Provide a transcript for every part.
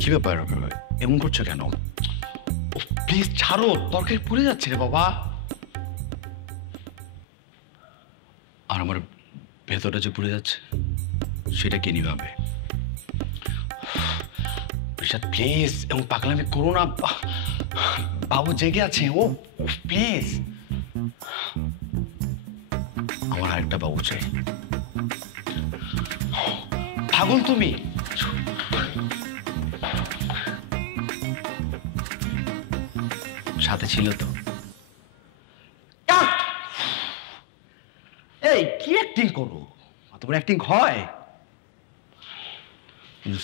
কি ব্যাপার এমন করছো কেন? প্লিজ ছাড়ো, তরকারি পুড়ে যাচ্ছে রে বাবা। আর আমার ভেতরটা যে পুড়ে যাচ্ছে সেটা কে নিভাবে? রিশাদ প্লিজ এমন পাগলামি করো না, বাবু জেগে আছে। ও প্লিজ, আমার আরেকটা বাবু চাই। পাগল তুমি। সাথে ছিল তো। এই কি অ্যাক্টিং করো? তোমার অ্যাক্টিং হয়?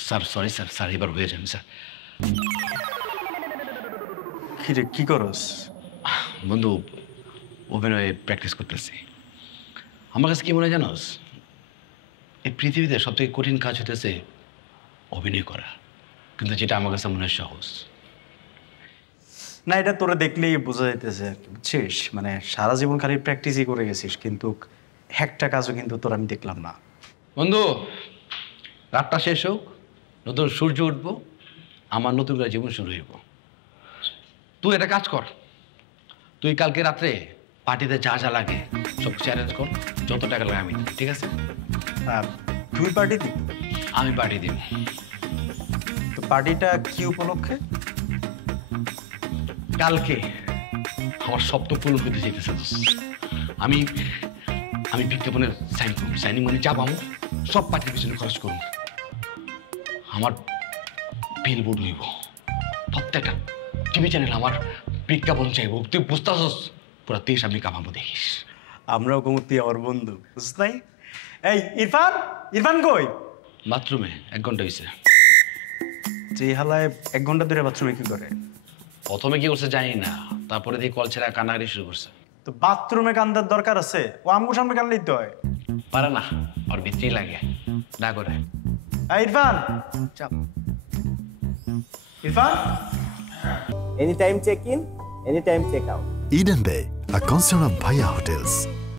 স্যার সরি স্যার, স্যার এবার হয়ে যাবে স্যার। কিরে কি করস? বন্ধু অভিনয়ে প্র্যাকটিস করতেছি। আমার কাছে কি মনে হয় জানোস, এই পৃথিবীতে সব থেকে কঠিন কাজ হতেছে অভিনয় করা, কিন্তু যেটা আমার কাছে মনে হয় সহজ। না, এটা তোরা দেখলেই বোঝা যাইতেছে আর কি, বুঝছিস? মানে সারা জীবন খালি প্র্যাকটিসই করে গেছিস, কিন্তু একটা কাজও কিন্তু তোর আমি দেখলাম না। বন্ধু রাতটা শেষ হোক, নতুন সূর্য উঠবো, আমার নতুন করে জীবন শুরু হইব। তুই একটা কাজ কর, তুই কালকে রাত্রে পার্টিতে যা যা লাগে সব কিছু অ্যারেঞ্জ কর, যত টাকা লাগে আমি দেব, ঠিক আছে? তুই পার্টি দিবি? আমি পার্টি দিব। তো পার্টিটা কি উপলক্ষে? কালকে আমার স্বপ্ন পূরণ হতে যেতেছে। আমি আমি বিজ্ঞাপনের সাইন করব, সাইনিং মানে যা পাবো সব পার্টির পিছনে খরচ করব। আমার বিল বোর্ড হইব, প্রত্যেকটা টিভি চ্যানেল আমার বিজ্ঞাপন চাইব। তুই বুঝতেছস? পুরা দেশ আমি কামাবো, দেখিস। আমরাও কমতি আমার বন্ধু, বুঝছ নাই? এই ইরফান, ইরফান কই? বাথরুমে 1 ঘন্টা হয়েছে। যে হালায় 1 ঘন্টা ধরে বাথরুমে কি করে? প্রথমে কি করছে জানি না, তারপরে দিয়ে কল ছেড়া কান্নাকাটি শুরু করছে। তো বাথরুমে কান্দার দরকার আছে? ও আমগো সামনে কানলেই তো হয়। পারে না, ওর ভিতরেই লাগে না করে। এই ইরফান, চাপ। Irfan, Anytime check in, anytime check out. Eden Bay, a concern of Bhaiya Hotels.